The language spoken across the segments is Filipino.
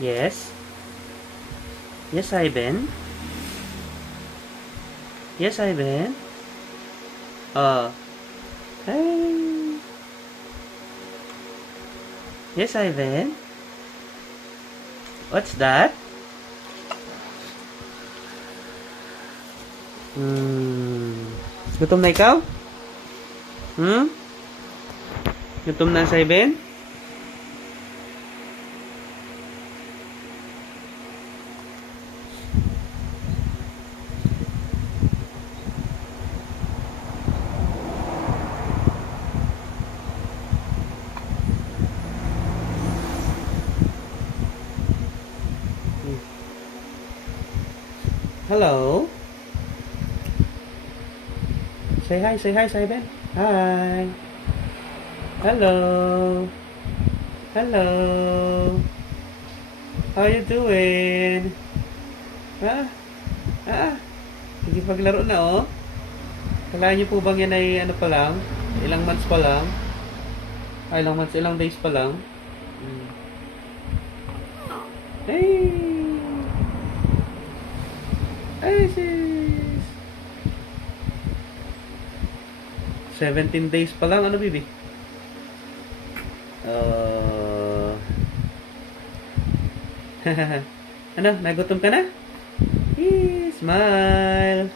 Yes? Yes, Ivan? Yes, Ivan? Oh. Hey. Yes, Ivan? What's that? Hmm. Gutom na ikaw? Hmm? Gutom na si Ivan? Hello? Say hi, say hi, say Ben. Hi. Hello. Hello. How you doing? Ha? Ha? Hindi paglaro na oh. Kala niyo po bang yan ay ano pa lang? Ilang months pa lang? Ay, ilang months, ilang days pa lang? Hmm. Hey! Ay, sis! 17 days pa lang, ano, bibi? Uh... ano, nagutom ka na? Yee, smile!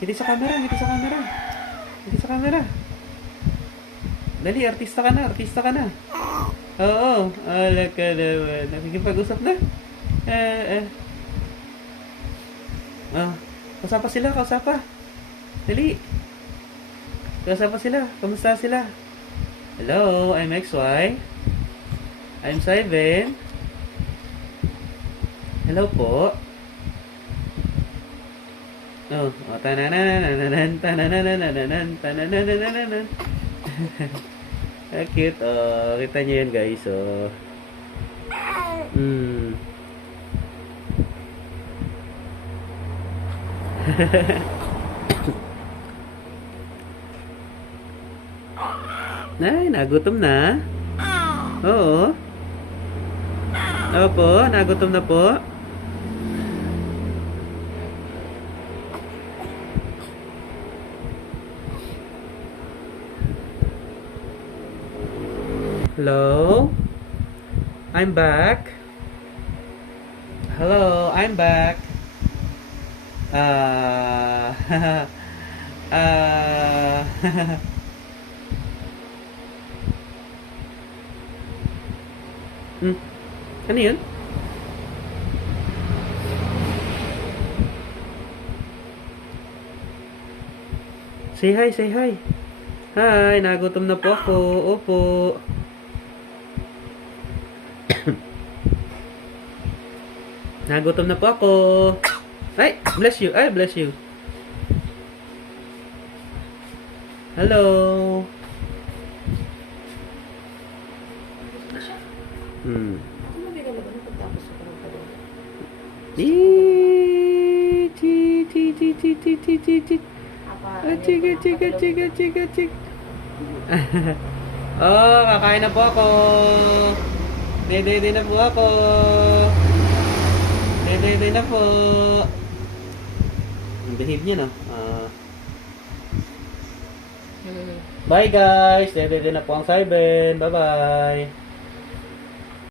Hindi sa camera, hindi sa camera. Hindi sa camera. Dali, artista ka na, artista ka na. Oo, ala ka naman. Nakikipag-usap na. Eh, eh. Ah, kausapa sila, kausapa. Dali. Kausapa sila. Kamusta sila? Hello, I'm XY. I'm Simon. Hello po. Oh, oh tanananananan, tanananananan, tanananananan. Ah, cute. Oh, kita niyo yun, guys. Oh. Mm. Ay, nagutom na. Oo. Opo, nagutom na po. Hello? I'm back. Hello, I'm back. Ah, ah, hmm. Ano yun? Say hi, say hi. Hi, nagutom na po ako. Opo. nagutom na po ako. Ay, bless you. Ay, bless you. Hello. Hmm. Chiga, chiga, chiga, chiga, chiga. Oh, kakain na po ako. Dede-de na po ako. Dede-de na po. Behave niya, no? Ah. Hmm. bye, guys. Dede na po ang Cyben. Bye-bye.